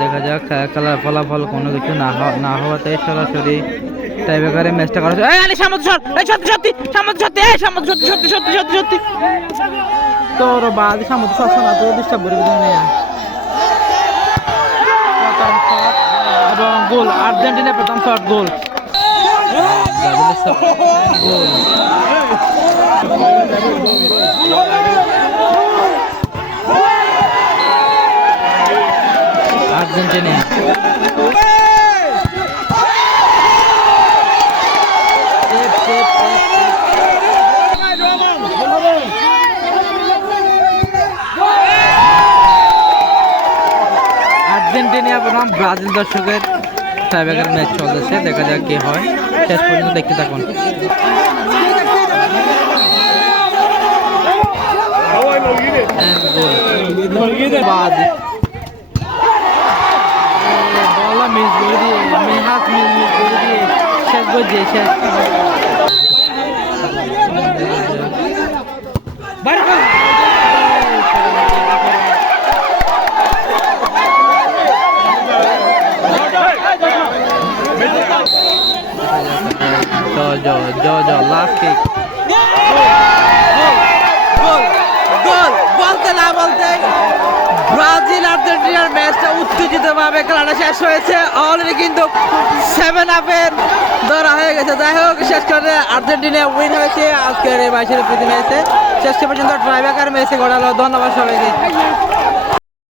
দেখা যাক খেলার ফলাফল কোনো কিছু না হওয়াতে সরাসরি টাইব্রেকারে ম্যাচটা করা হচ্ছে। এই সামন্ত শট, এই সত্যি সত্যি সামন্ত সত্যি, এই সামন্ত সত্যি সত্যি সত্যি সত্যি সত্যি তোর বাদি সামন্ত শট শোনা তো ডিস্টার্ব করে দিবেন না। প্রথম শট এবং গোল, আর্জেন্টিনার প্রথম shot goal. Goal Argentina. Argentina বনাম ব্রাজিল দর্শকের টাইব্রেকার ম্যাচ চলতেছে, দেখা যাক কি হয়, শেষ পর্যন্ত দেখতে থাকুন। মিস করে দিয়ে মেহাত মিস করে দিয়ে শেষ করছে শেষ। লাস্ট কিক, গোল বলতে না বলতে ব্রাজিল আর্জেন্টিনার ম্যাচটা উত্তেজিত ভাবে খেলাটা শেষ হয়েছে। অলরেডি কিন্তু 7 আপের ধরা হয়ে গেছে। যাই হোক, শেষ করে আর্জেন্টিনা উইন হয়েছে আজকের এই 22-এর প্রতি ম্যাচে। শেষ পর্যন্ত টাইব্রেকার ম্যাচে গড়ালো। ধন্যবাদ সবাইকে।